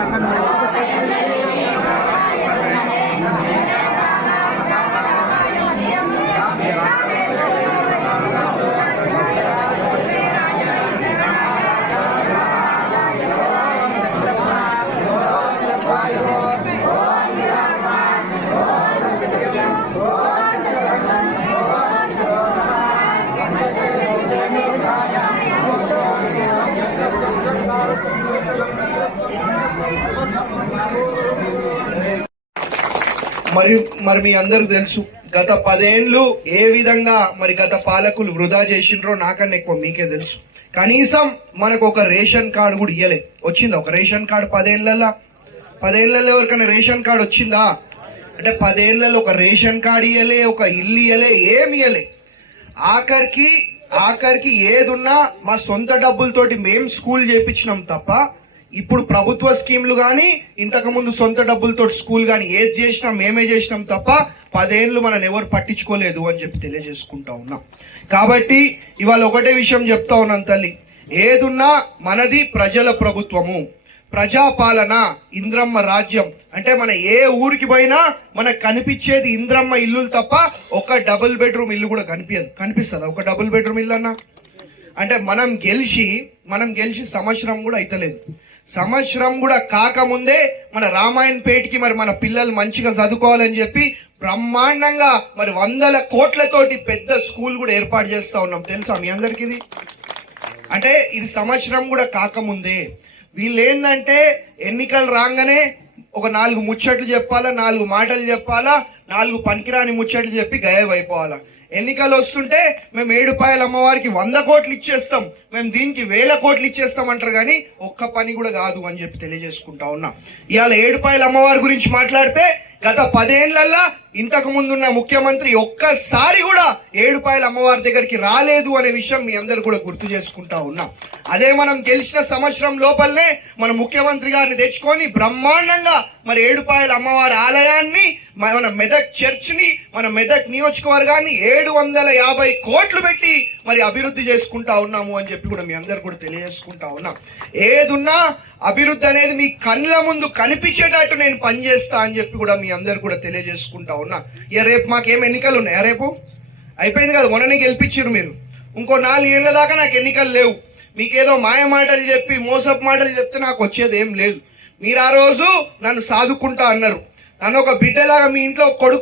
Thank you. మరి మరి మీ అందరూ తెలుసు గత పదేళ్ళు ఏ విధంగా మరి గత పాలకులు వృధా చేసిండ్రో నాకన్నా ఎక్కువ మీకే తెలుసు. కనీసం మనకు ఒక రేషన్ కార్డు కూడా ఇయ్యలే. వచ్చిందా ఒక రేషన్ కార్డు పదేళ్ళలో పదేళ్ళలో ఎవరికైనా రేషన్ కార్డు వచ్చిందా? అంటే పదేళ్ళలో ఒక రేషన్ కార్డు ఇయ్యలే ఒక ఇల్లు ఇయ్యలే ఏమి ఇయ్యలే. ఆఖరికి ఆఖరికి ఏదున్నా మా సొంత డబ్బులతోటి మేం స్కూల్ చేపించినాం తప్ప ఇప్పుడు ప్రభుత్వ స్కీమ్లు కానీ ఇంతకు ముందు సొంత డబ్బులతో స్కూల్ కానీ ఏది చేసినా మేమే చేసినాం తప్ప పదేళ్ళు మనం ఎవరు పట్టించుకోలేదు అని చెప్పి తెలియజేసుకుంటా ఉన్నాం. కాబట్టి ఇవాళ ఒకటే విషయం చెప్తా ఉన్నాను తల్లి. ఏదున్నా మనది ప్రజల ప్రభుత్వము. ప్రజాపాలన ఇంద్రమ్మ రాజ్యం. అంటే మన ఏ ఊరికి పోయినా మనకు కనిపించేది ఇంద్రమ్మ ఇల్లులు తప్ప ఒక డబుల్ బెడ్రూమ్ ఇల్లు కూడా కనిపించదు కనిపిస్తుందా? ఒక డబుల్ బెడ్రూమ్ ఇల్లు అన్నా అంటే మనం గెలిచి మనం గెలిచి సంవత్సరం కూడా అయితలేదు. సంవత్సరం కూడా కాకముందే మన రామాయణపేటకి మరి మన పిల్లలు మంచిగా చదువుకోవాలని చెప్పి బ్రహ్మాండంగా మరి వందల కోట్లతోటి పెద్ద స్కూల్ కూడా ఏర్పాటు చేస్తా ఉన్నాం. తెలుసా మీ అందరికి ఇది? అంటే ఇది సంవత్సరం కూడా కాకముందే. వీళ్ళు ఏంటంటే ఎన్నికలు రాగానే ఒక నాలుగు ముచ్చట్లు చెప్పాలా నాలుగు మాటలు చెప్పాలా నాలుగు పనికిరాని ముచ్చట్లు చెప్పి గాయబైపోవాలా. ఎన్నికలు వస్తుంటే మేము ఏడుపాయల అమ్మవారికి వంద కోట్లు ఇచ్చేస్తాం మేము దీనికి వేల కోట్లు ఇచ్చేస్తాం అంటారు కానీ ఒక్క పని కూడా కాదు అని చెప్పి తెలియజేసుకుంటా ఉన్నా. ఇవాళ ఏడుపాయల అమ్మవారి గురించి మాట్లాడితే గత పదేళ్ళల్లా ఇంతకు ముందున్న ముఖ్యమంత్రి ఒక్కసారి కూడా ఏడుపాయల అమ్మవారి దగ్గరికి రాలేదు అనే విషయం మీ అందరు కూడా గుర్తు చేసుకుంటా ఉన్నాం. అదే మనం గెలిచిన సంవత్సరం లోపలనే మన ముఖ్యమంత్రి గారిని తెచ్చుకొని బ్రహ్మాండంగా మరి ఏడుపాయల అమ్మవారి ఆలయాన్ని మన మెదక్ చర్చ్ని మన మెదక్ నియోజకవర్గాన్ని ఏడు వందల యాభై కోట్లు పెట్టి మరి అభివృద్ధి చేసుకుంటా ఉన్నాము అని చెప్పి కూడా మీ అందరు కూడా తెలియజేసుకుంటా ఉన్నాం. ఏదున్నా అభివృద్ధి అనేది మీ కళ్ళ ముందు కనిపించేటట్టు నేను పనిచేస్తా అని చెప్పి కూడా మీ అందరు కూడా తెలియజేసుకుంటా ఉన్నా. ఇక రేపు మాకేం ఎన్నికలు ఉన్నాయా? రేపు? అయిపోయింది కదా మొన్ననే గెలిపించారు మీరు. ఇంకో నాలుగు ఏళ్ళ దాకా నాకు ఎన్నికలు లేవు. మీకేదో మాయ మాటలు చెప్పి మోసపు మాటలు చెప్తే నాకు వచ్చేది ఏం లేదు. మీరు ఆ రోజు నన్ను సాదుకుంటా అన్నారు. నన్ను ఒక బిడ్డలాగా మీ ఇంట్లో కొడుకు